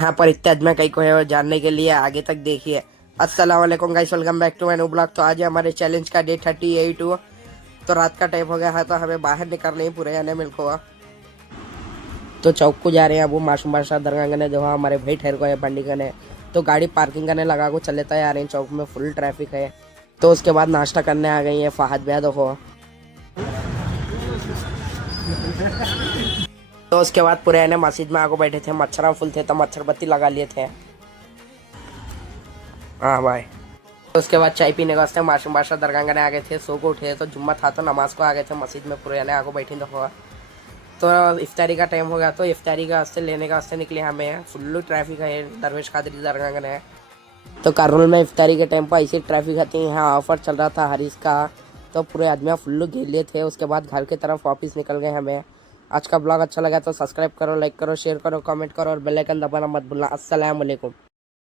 यहाँ पर इत्ते अजमा कई को है और जानने के लिए आगे तक देखिए। अस्सलाम वालेकुम guys, welcome back to my new blog. तो आज है हमारे चैलेंज का डे 38 हुआ। तो रात का टाइम हो गया है तो हमें बाहर निकलने ही पूरे आने मिल को। तो चौक को जा रहे हैं। अब वो मासूम बादशाह दरगाह करने देखो हमारे भाई ठहर को है बंडी करने। तो गाड़ी पार्किंग करने लगा को चले तैयार हैं। चौक में फुल ट्रैफिक है। तो उसके बाद नाश्ता करने आ गई है फहद भैया देखो। तो उसके बाद पूरे आने मस्जिद में आगो बैठे थे। मच्छर फुल थे तो मच्छर बत्ती लगा लिए थे। हाँ भाई। तो उसके बाद चाय पीने का वास्ते मासूम बादशाह दरगाह करने आ गए थे। सो को उठे तो जुम्मा था तो नमाज को आ गए थे मस्जिद में। पूरे आने आगो बैठी देखो। तो इफ्तारी का टाइम हो गया तो इफ्तारी का वास्ते लेने का वास्ते निकले हमें। फुल्लू ट्रैफिक है दरवेश कादरी दरगाह करने। तो कारनूल में इफ्तारी के टाइम पर ऐसी ट्रैफिक आती है। यहाँ ऑफर चल रहा था हरीश का। तो पूरे आदमी फुल्लू घेर लिए थे। उसके बाद घर की तरफ वापस निकल गए हमें। आज का ब्लॉग अच्छा लगा तो सब्सक्राइब करो, लाइक करो, शेयर करो, कमेंट करो और बेल आइकन दबाना मत भूलना। अस्सलाम वालेकुम।